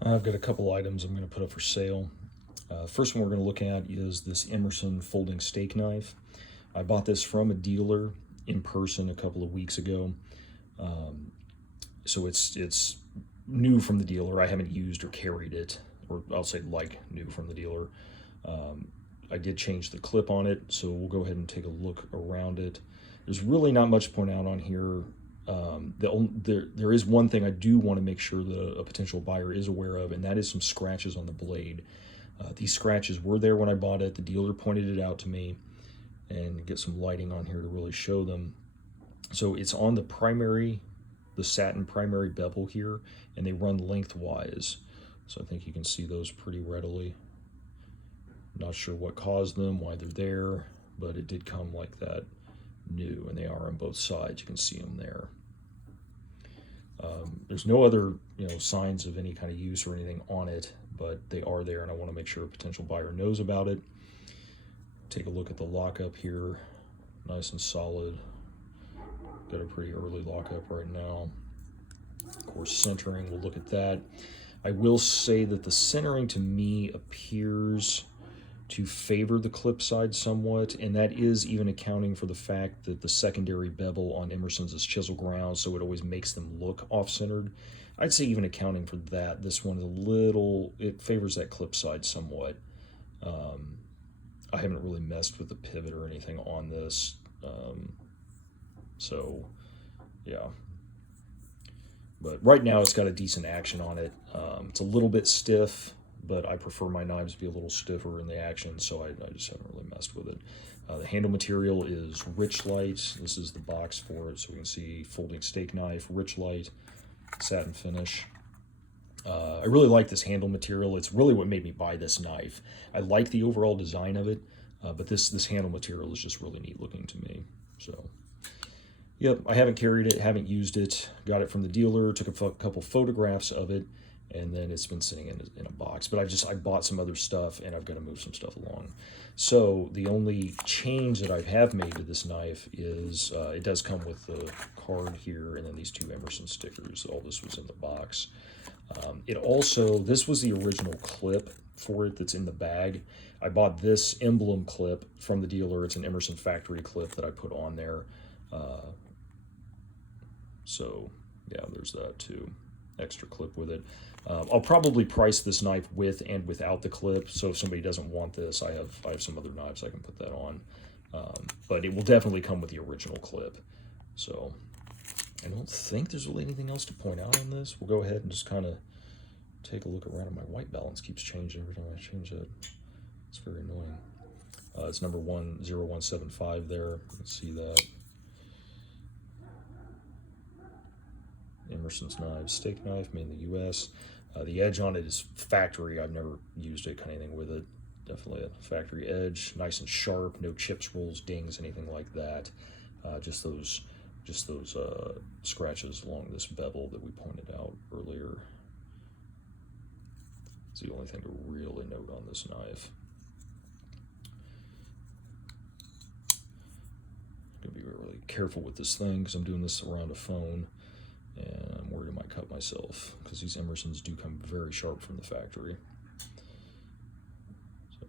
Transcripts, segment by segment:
I've got a couple items I'm going to put up for sale. First one we're going to look at is this Emerson folding steak knife. I bought this from a dealer in person a couple of weeks ago. So it's new from the dealer. I haven't used or carried it, or I'll say like new from the dealer. I did change the clip on it, so we'll go ahead and take a look around it. There's really not much to point out on here. There is one thing I do want to make sure that a potential buyer is aware of, and that is some scratches on the blade. These scratches were there when I bought it. The dealer pointed it out to me, and get some lighting on here to really show them. So it's on the satin primary bevel here, and they run lengthwise. So I think you can see those pretty readily. Not sure what caused them, why they're there, but it did come like that new, and they are on both sides. You can see them there. There's no other signs of any kind of use or anything on it, but they are there, and I want to make sure a potential buyer knows about it. Take a look at the lockup here, nice and solid. Got a pretty early lockup right now. Of course, centering, we'll look at that. I will say that the centering to me appears to favor the clip side somewhat, and that is even accounting for the fact that the secondary bevel on Emerson's is chisel ground, so it always makes them look off-centered. I'd say even accounting for that, this one is it favors that clip side somewhat. I haven't really messed with the pivot or anything on this, so yeah. But right now it's got a decent action on it. It's a little bit stiff, but I prefer my knives to be a little stiffer in the action, so I just haven't really messed with it. The handle material is Richlite. This is the box for it, so we can see folding steak knife, Richlite, satin finish. I really like this handle material. It's really what made me buy this knife. I like the overall design of it, but this handle material is just really neat looking to me. So, yep, I haven't carried it, haven't used it. Got it from the dealer, took a couple photographs of it, and then it's been sitting in a box. But I bought some other stuff, and I've got to move some stuff along. So the only change that I have made to this knife is it does come with the card here, and then these two Emerson stickers. All this was in the box. This was the original clip for it that's in the bag. I bought this emblem clip from the dealer. It's an Emerson factory clip that I put on there. So yeah, there's that too. Extra clip with it. I'll probably price this knife with and without the clip, so if somebody doesn't want this, I have some other knives I can put that on. But it will definitely come with the original clip. So I don't think there's really anything else to point out on this. We'll go ahead and just kind of take a look around. My white balance keeps changing every time I change it. It's very annoying. It's number 10175 there. You can see that. Emerson's knives, steak knife, made in the U.S. The edge on it is factory. I've never used it, kind of anything with it. Definitely a factory edge, nice and sharp, no chips, rolls, dings, anything like that. Just those scratches along this bevel that we pointed out earlier. It's the only thing to really note on this knife. I'm gonna be really careful with this thing because I'm doing this around a phone, and I'm worried I might cut myself because these Emersons do come very sharp from the factory. So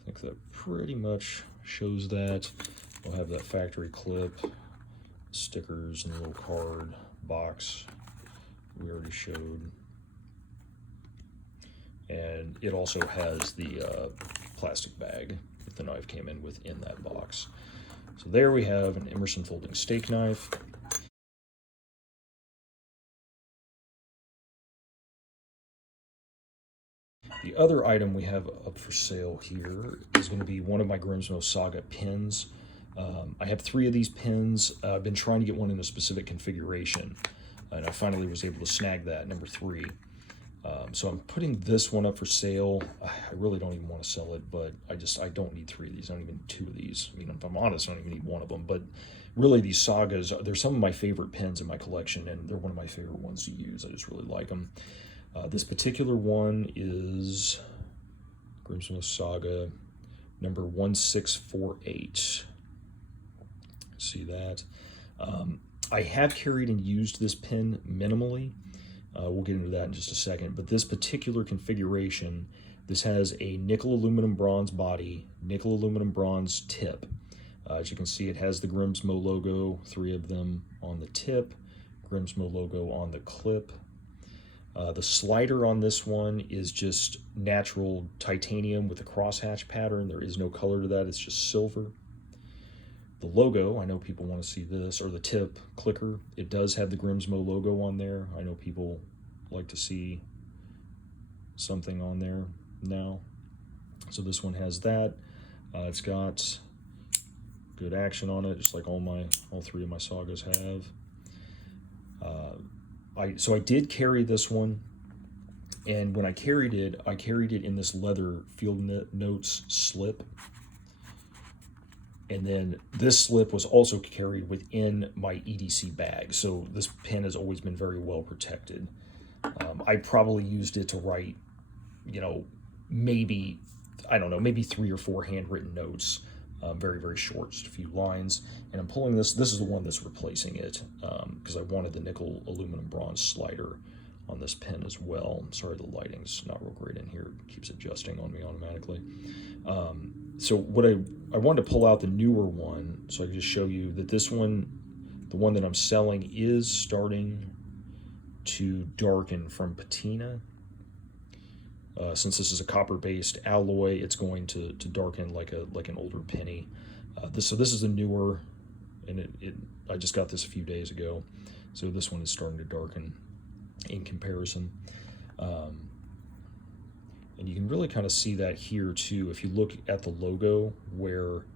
I think that pretty much shows that. We'll have that factory clip, stickers, and a little card box we already showed. And it also has the plastic bag that the knife came in with in that box. So there we have an Emerson folding steak knife. The other item we have up for sale here is going to be one of my Grimsmo Saga pins. I have 3 of these pins. I've been trying to get one in a specific configuration, and I finally was able to snag that, number 3. So I'm putting this one up for sale. I really don't even want to sell it, but I don't need 3 of these. I don't even need 2 of these. I mean, if I'm honest, I don't even need 1 of them. But really, these Sagas, they're some of my favorite pins in my collection, and they're one of my favorite ones to use. I just really like them. This particular one is Grimsmo Saga number 1648. see that. I have carried and used this pen minimally. We'll get into that in just a second. But this particular configuration, this has a nickel aluminum bronze body, nickel aluminum bronze tip. As you can see, it has the Grimsmo logo, 3 of them on the tip, Grimsmo logo on the clip. The slider on this one is just natural titanium with a crosshatch pattern. There is no color to that, it's just silver. The logo, I know people want to see this, or the tip clicker, it does have the Grimsmo logo on there. I know people like to see something on there now. So this one has that. It's got good action on it, just like all 3 of my Sagas have. So I did carry this one, and when I carried it in this leather field notes slip. And then this slip was also carried within my EDC bag. So this pen has always been very well protected. I probably used it to write, maybe 3 or 4 handwritten notes. Very, very short, just a few lines. And I'm pulling this. This is the one that's replacing it because I wanted the nickel aluminum bronze slider on this pen as well. I'm sorry, the lighting's not real great in here. It keeps adjusting on me automatically. So what I wanted to pull out the newer one so I can just show you that this one, the one that I'm selling, is starting to darken from patina. Since this is a copper-based alloy, it's going to darken like an older penny. So this is a newer, and I just got this a few days ago. So this one is starting to darken in comparison. And you can really kind of see that here too. If you look at the logo where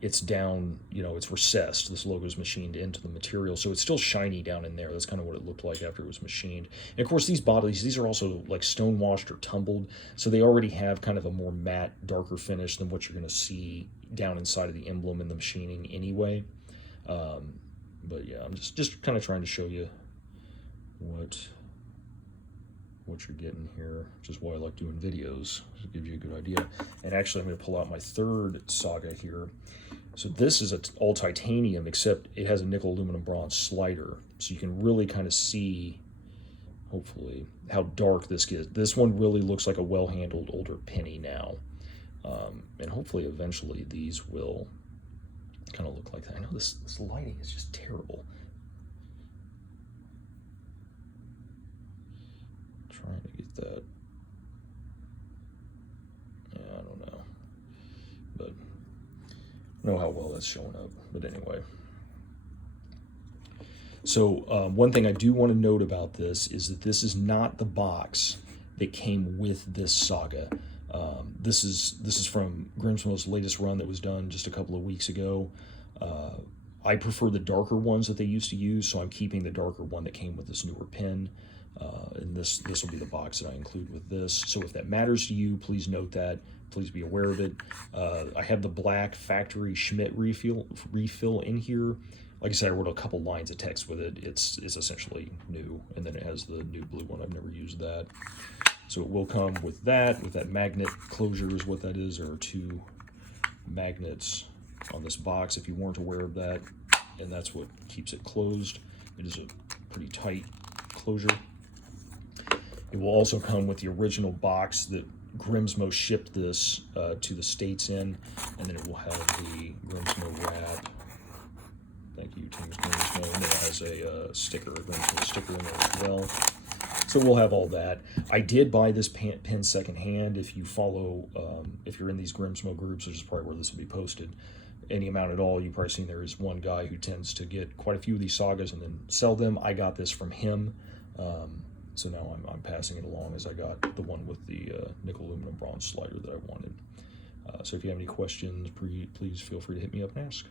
it's down, it's recessed. This logo is machined into the material, so it's still shiny down in there. That's kind of what it looked like after it was machined. And of course, these bodies, these are also like stone washed or tumbled, so they already have kind of a more matte, darker finish than what you're going to see down inside of the emblem in the machining anyway. But yeah, I'm just kind of trying to show you what you're getting here, which is why I like doing videos, to give you a good idea. And actually, I'm going to pull out my 3rd Saga here. So this is all titanium, except it has a nickel aluminum bronze slider. So you can really kind of see, hopefully, how dark this gets. This one really looks like a well-handled older penny now. And hopefully, eventually, these will kind of look like that. I know this lighting is just terrible. Trying to get that. Yeah, I don't know. But I don't know how well that's showing up. But anyway. So one thing I do want to note about this is that this is not the box that came with this Saga. This is from Grimsmo's latest run that was done just a couple of weeks ago. I prefer the darker ones that they used to use, so I'm keeping the darker one that came with this newer pen. And this will be the box that I include with this. So if that matters to you, please note that. Please be aware of it. I have the black factory Schmidt refill in here. Like I said, I wrote a couple lines of text with it. It's essentially new, and then it has the new blue one. I've never used that. So it will come with that magnet closure is what that is. There are 2 magnets on this box if you weren't aware of that, and that's what keeps it closed. It is a pretty tight closure. It will also come with the original box that Grimsmo shipped this to the States in, and then it will have the Grimsmo wrap. Thank you, Team Grimsmo. And then it has a sticker, a Grimsmo sticker in there as well. So we'll have all that. I did buy this pen secondhand. If you follow, if you're in these Grimsmo groups, which is probably where this will be posted, any amount at all, you've probably seen there is one guy who tends to get quite a few of these Sagas and then sell them. I got this from him. So now I'm passing it along as I got the one with the nickel aluminum bronze slider that I wanted. So if you have any questions, please feel free to hit me up and ask.